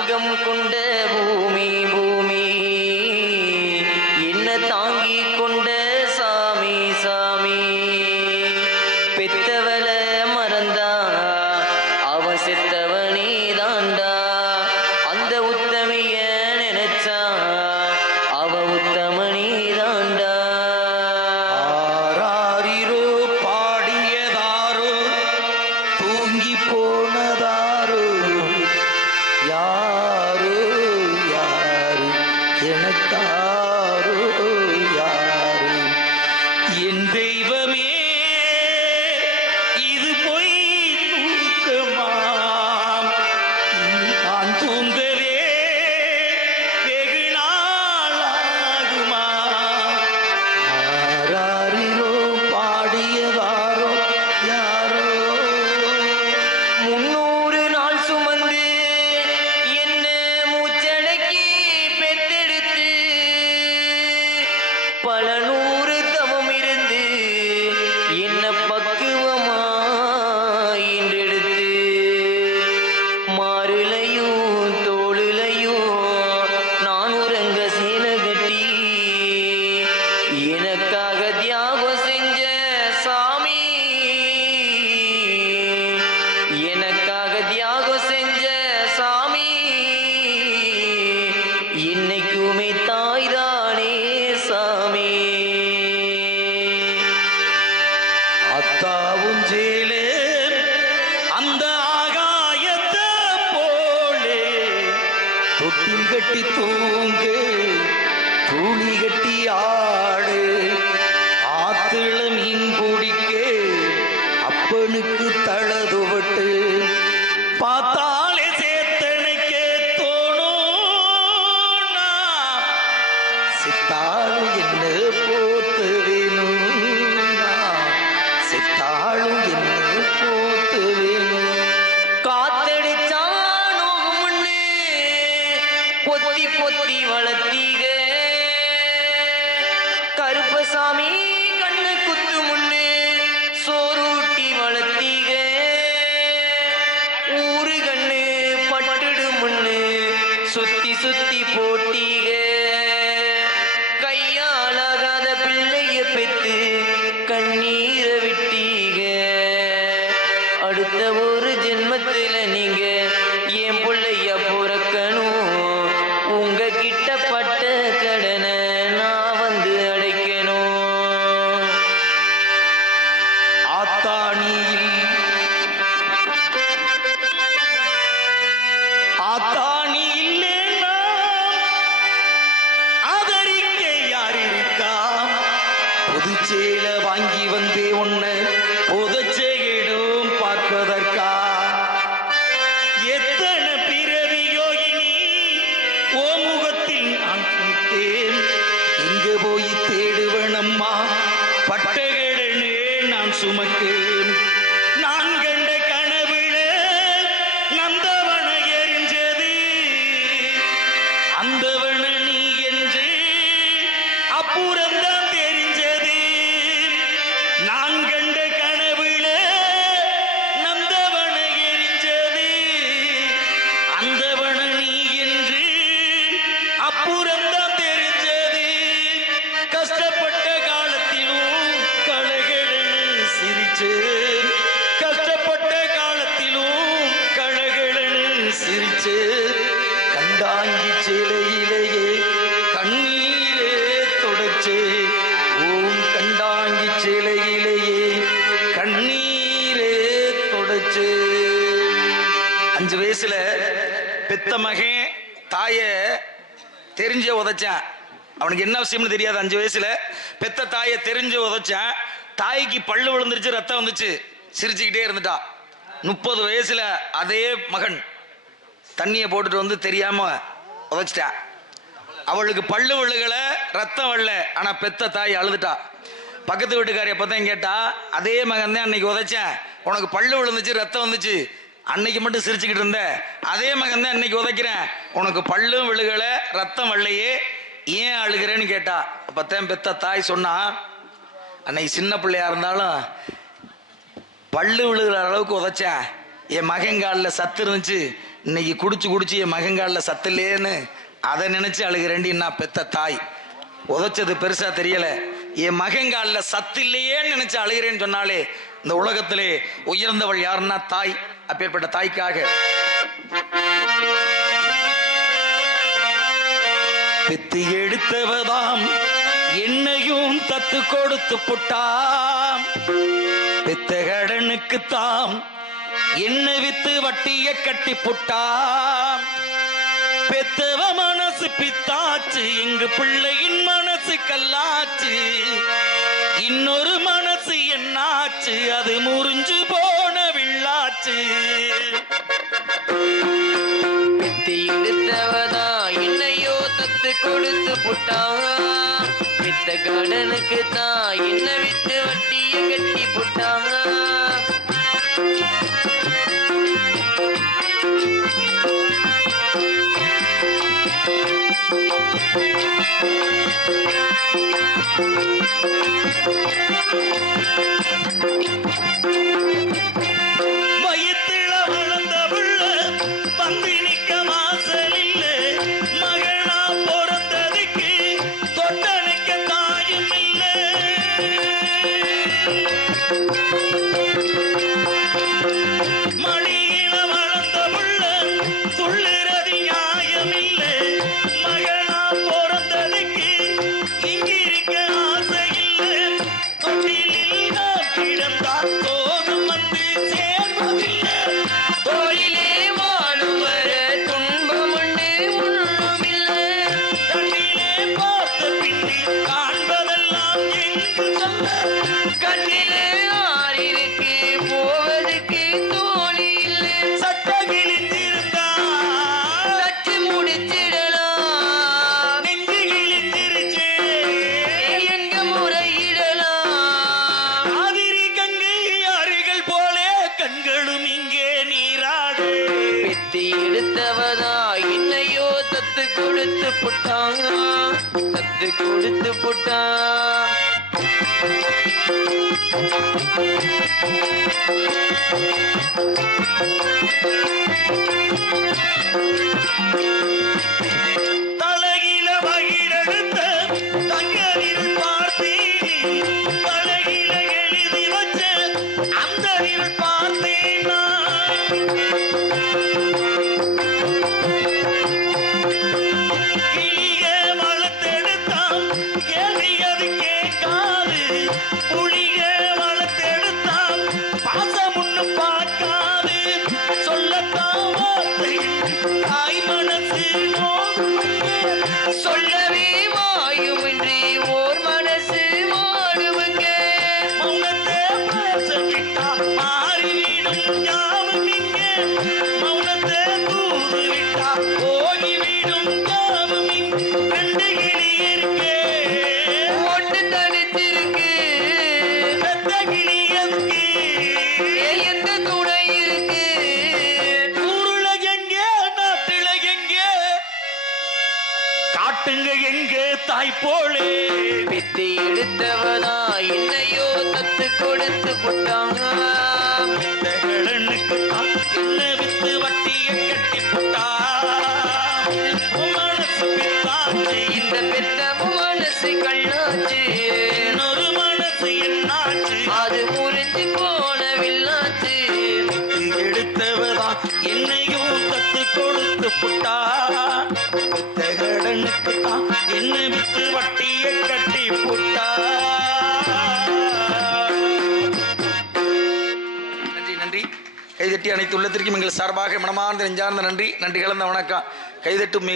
தங்கம் கொண்ட பூமி பூமி என்ன தாங்கி கொண்ட சாமி சாமி பெத்தவள மறந்தா அவன் செத்தவனே தாண்டா அந்த உத்தமிய நினைச்சா அவ உத்தமனே தாண்டா ஆராரிரோ பாடியதாரோ தூங்கி போனதாரோ யாரோ யாரு எனக்காரோ யாரு என் தெய்வமே இது பொய் தூக்கமாம் நான் தூங்கவே வெகு நாளாகுமா ஆராரிரோ பாடியதாரோ யாரோ 300 நாள் சுமந்து என்ன மூச்சடக்கி பெத்தெடுத்து பல நூறு தவம் இருந்து என்ன பக்குவமா இன்றெடுத்து மாறுலையும் தோளுலையும் நான் உறங்க சீல கட்டி எனக்காக தியாகம் செஞ்ச சாமி எனக்காக தியாகம் செஞ்ச சாமி இன்னைக்குமே தாய்தானே சாமி அத்தாவும் ஜேலே அந்த ஆகாயத்தை போலே தொட்டில் கட்டி தூங்கு தூளி கட்டி ஆடு ஆத்துல மீன் பிடிக்க அப்பனுக்கு தளதுவட்டு பார்த்தாலே சேத்தனைக்கே தோணும் நான் சித்தாளும் என்ன போத்து வேணும் சித்தாளும் என்ன போத்து வேணும் காத்தடிச்சானோ முன்னு பொத்தி பொத்தி வளர்த்தீக கருப்பசாமி கண்ணு குத்து முன்னு சோறுட்டி வளர்த்தீக ஊரு கண்ணு பட்டுடு முன்னு சுத்தி சுத்தி போட்டீக கையாலாகாத பிள்ளைய பெத்து கண்ணீரை விட்டீக அடுத்த ஒரு ஜென்மத்துல நீங்க என் பிள்ளைய பிறக்கணும் உங்க கிட்ட பட்ட கடனை நான் வந்து அடைக்கணும் ஆத்தாணியில் ஆத்தாணி இல்லேன்னா ஆதரிக்க யார் இருக்கா புதுச்சேல வாங்கி வந்தே உன்னை புதச்சேடும் பார்ப்பதற்கா எத்தனை பிறவியோ இனி ஓ முகத்தில் நான் சுமித்தேன் எங்க போய் தேடுவனம்மா பட்டகடனே நான் சுமக்கேன் நான் கண்ட கனவுல நந்தவன எரிஞ்சது அந்தவன நீ என்று அப்புறம்தான் தெரிஞ்சது நான் கண்ட கனவுல நந்தவன எரிஞ்சது அந்தவன நீ என்று அப்புறம்தான் தெரிஞ்சது கஷ்டப்பட்ட காலத்திலும் கலகலன்னு சிரிச்சு கஷ்டப்பட்ட காலத்திலும் கலகலன்னு சிரிச்சு கண்டாங்கி சிலையிலேயே கண்ணீரே தொடச்சு ஓம் கண்டாங்கி சிலையிலேயே கண்ணீரே தொடச்சு 5 வயசுல பெத்த மகன் தாய தெரிஞ்ச உதைச்சான். அவனுக்கு என்ன விஷயம்னு தெரியாது. 5 வயசுல பெத்த தாயை தெரிஞ்சு உதைச்சான். தாய்க்கு பல்லு விழுந்துருச்சு, ரத்தம் வந்துச்சு, சிரிச்சுக்கிட்டே இருந்துட்டா. 30 வயசுல அதே மகன் தண்ணியை போட்டுட்டு வந்து தெரியாம உதைச்சிட்டான். அவளுக்கு பல்லு விழுகல, ரத்தம் வரல, ஆனா பெத்த தாய் அழுதுட்டா. பக்கத்து வீட்டுக்காரி அப்பதான் கேட்டா, அதே மகன் தான் அன்னைக்கு உதைச்சேன், உனக்கு பல்லு விழுந்துச்சு, ரத்தம் வந்துச்சு, அன்னைக்கு மட்டும் சிரிச்சுக்கிட்டு இருந்த, அதே மகன் தான் இன்னைக்கு உதைக்கிறேன், உனக்கு பல்லும் விழுகல, ரத்தம் வரலையே, ஏன் அழுகிறேன்னு கேட்டா. அப்பத்தான் பெத்த தாய் சொன்னா, அன்னைக்கு சின்ன பிள்ளையா இருந்தாலும் பல்லு விழுகிற அளவுக்கு உதைச்சேன், என் மகங்காலில் சத்து இருந்துச்சு, இன்னைக்கு குடிச்சு என் மகங்காலில் சத்து இல்லையேன்னு அதை நினைச்சு அழுகிறேன்டி நான் பெத்த தாய். உதைச்சது பெருசா தெரியல, என் மகங்காலில் சத்து இல்லையேன்னு நினைச்சு அழுகிறேன்னு சொன்னாலே இந்த உலகத்திலே உயர்ந்தவள் யாருன்னா தாய். அப்பேற்பட்ட தாய்க்காக பெத்து எடுத்தவதாம் என்னையும் தத்து கொடுத்து புட்டாம். பெத்த கடனுக்கு தாம் என்ன வித்து வட்டிய கட்டி புட்டாம். பெத்தவ மனசு பித்தாச்சு, இங்கு பிள்ளையின் மனசு கல்லாச்சு. இன்னொரு மனசு என்னாச்சு, அது முறிஞ்சு போன வில்லாச்சு. பெத்தி எடுத்தவதா என்னையோ தத்து கொடுத்து புட்டா. வித்த கடனுக்கு தான் என்ன வித்து வட்டிய கட்டி புட்டா. வயிற்றுல வளர்ந்த புள்ள வந்து நிக்க வாசல் இல்ல. மகனா பிறந்ததுக்கு தொட்டனுக்க தாயும் இல்ல. மடியில வளர்ந்த புள்ள துள்ளுறது நியாயம் இல்ல. மகனா பிறந்ததுக்கு இங்கிருக்க ஆசை இல்ல. தொட்டிலில் நான் கிடந்தா தோகம் வந்து சேர்வதில்லை. தோளிலே வாழும் வர துன்பம் உண்டு ஒன்றுமில்லை. கண்ணிலே பார்த்த பின்னே காண்பதெல்லாம் எங்கு சொல்ல. கண்ணிலே ஆறிருக்கு போவதுக்கு தோணி இல்லை. சட்ட கிழிந்திருந்தா தச்சு முடிச்சிடலாம், நெஞ்சு கிழிந்திருச்சே. எங்க முறையிடலாம். காவிரி கங்கை ஆறுகள் போலே கண்களும் இங்கே நீராடு. பெத்தி எடுத்தவதா என்னையோ தத்து கொடுத்து புட்டான். தத்து கொடுத்து புட்டான். தலகில வகிரெடுத்த தங்கரில் பார்த்தேன். தலகில எழுதி வச்ச அந்த பார்த்தேன் நான். கிளிக வளர்த்தெடுத்தான் கேள்வி அது கேட்காது. புளிக வளர்த்தெடுத்தான் பாசம் ஒண்ணு பார்க்காது. சொல்லத்தான் வார்த்தை தாய் மனசு நோகுமே. சொல்லவே வாயுமின்றி ஓர் மனசு வாடுவங்க. மௌனத்தை பேச விட்டா மாறிவிடும் ஞாபகம் இங்கே. மௌனத்தை தூது விட்டா போகிவிடும் ஞாபகம் இங்கே. ரெண்டு கிளி இருக்கே, ஒன்று தனித்திருக்கு, பெத்த கிளி எதுக்கு? எந்த துணை இருக்கு. ஊருல எங்கே, நாட்டுல எங்கே, காட்டுங்க எங்கே தாய் போலே. பெத்தி எடுத்தவதா என்னையோ தத்து கொடுத்து புட்டான். இந்த கடனுக்கு தான் என்ன வித்து வட்டியை கட்டி புட்டா. மனசு பித்தாச்சு, இந்த பெத்த மனசு கண்ணாச்சு. இன்னொரு மனசு என்னாச்சு, அது முறிஞ்சு போன வில்லாச்சு. எடுத்தவதான் என்னையும் தத்து கொடுத்து புட்டா. பெத்த கடனுக்கு தான் என்ன வித்து வட்டியை கட்டி புட்டா. நன்றி நன்றி. கைதட்டி அனைத்து உள்ளத்திற்கும் எங்கள் சார்பாக மனமார்ந்த நெஞ்சார்ந்த நன்றி. நன்றி கலந்த வணக்கம். கைதட்டும்